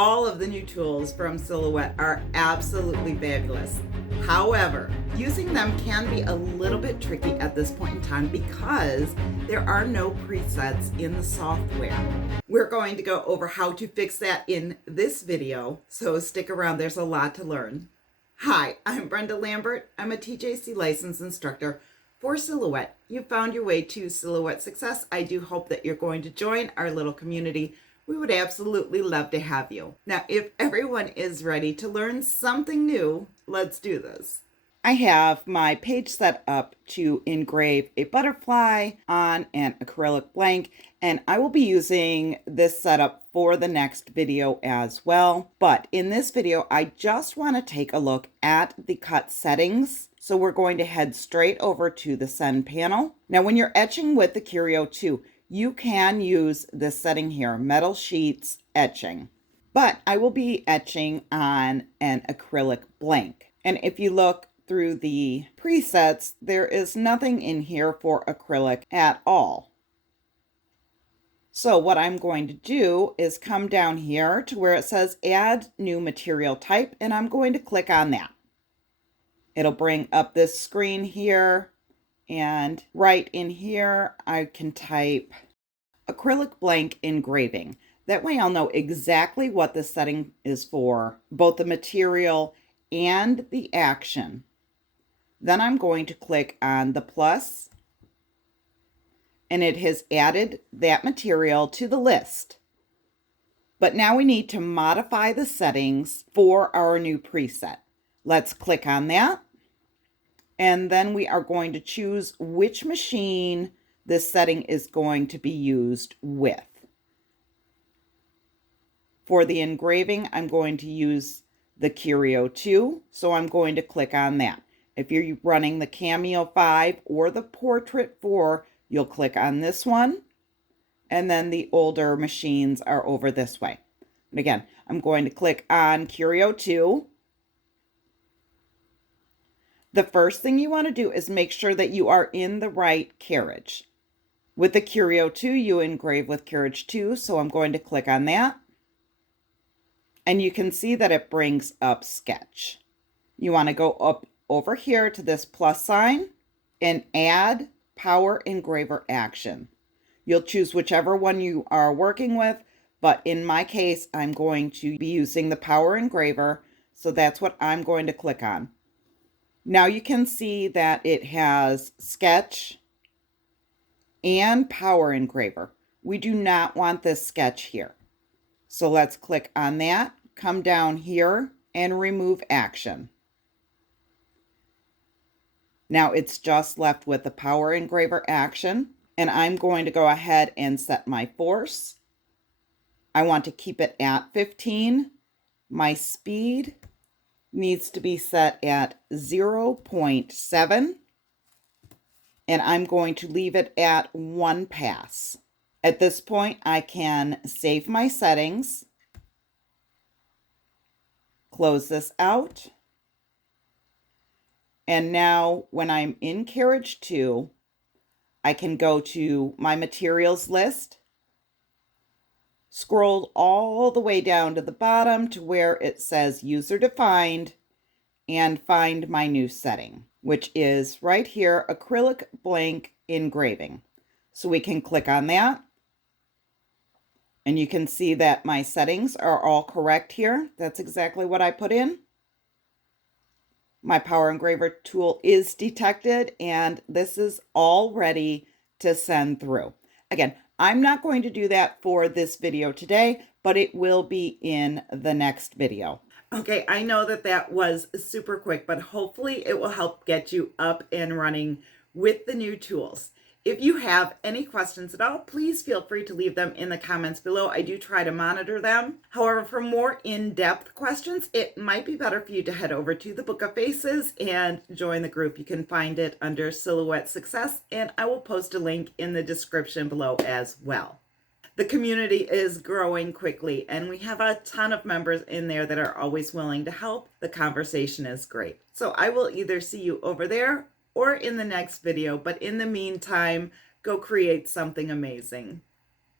All of the new tools from Silhouette are absolutely fabulous. However, using them can be a little bit tricky at this point in time because there are no presets in the software. We're going to go over how to fix that in this video, so stick around, there's a lot to learn. Hi, I'm Brenda Lambert. I'm a TJC licensed instructor for Silhouette. You found your way to Silhouette Success. I do hope that you're going to join our little community. We would absolutely love to have you. Now, if everyone is ready to learn something new, let's do this. I have my page set up to engrave a butterfly on an acrylic blank, and I will be using this setup for the next video as well. But in this video, I just want to take a look at the cut settings. So we're going to head straight over to the send panel. Now, when you're etching with the Curio 2, you can use this setting here, metal sheets etching, but I will be etching on an acrylic blank. And if you look through the presets, there is nothing in here for acrylic at all. So what I'm going to do is come down here to where it says add new material type, and I'm going to click on that. It'll bring up this screen here. And right in here, I can type acrylic blank engraving. That way I'll know exactly what the setting is for, both the material and the action. Then I'm going to click on the plus, and it has added that material to the list. But now we need to modify the settings for our new preset. Let's click on that. And then we are going to choose which machine this setting is going to be used with. For the engraving, I'm going to use the Curio 2, so I'm going to click on that. If you're running the Cameo 5 or the Portrait 4, you'll click on this one, and then the older machines are over this way. And again, I'm going to click on Curio 2. The first thing you want to do is make sure that you are in the right carriage. With the Curio 2, you engrave with carriage 2, so I'm going to click on that. And you can see that it brings up sketch. You want to go up over here to this plus sign and add power engraver action. You'll choose whichever one you are working with, but in my case, I'm going to be using the power engraver, so that's what I'm going to click on. Now you can see that it has sketch and power engraver. We do not want this sketch here. So let's click on that, come down here and remove action. Now it's just left with the power engraver action, and I'm going to go ahead and set my force. I want to keep it at 15. My speed needs to be set at 0.7, and I'm going to leave it at 1 pass. At this point, I can save my settings, close this out, and now when I'm in carriage 2, I can go to my materials list, scroll all the way down to the bottom to where it says user defined, and find my new setting, which is right here, acrylic blank engraving. So we can click on that, and you can see that my settings are all correct here. That's exactly what I put in. My power engraver tool is detected, and this is all ready to send through. Again, I'm not going to do that for this video today, but it will be in the next video. Okay, I know that that was super quick, but hopefully it will help get you up and running with the new tools. If you have any questions at all, please feel free to leave them in the comments below. I do try to monitor them. However, for more in-depth questions, it might be better for you to head over to the Book of Faces and join the group. You can find it under Silhouette Success, and I will post a link in the description below as well. The community is growing quickly, and we have a ton of members in there that are always willing to help. The conversation is great. So I will either see you over there or in the next video, but in the meantime, go create something amazing.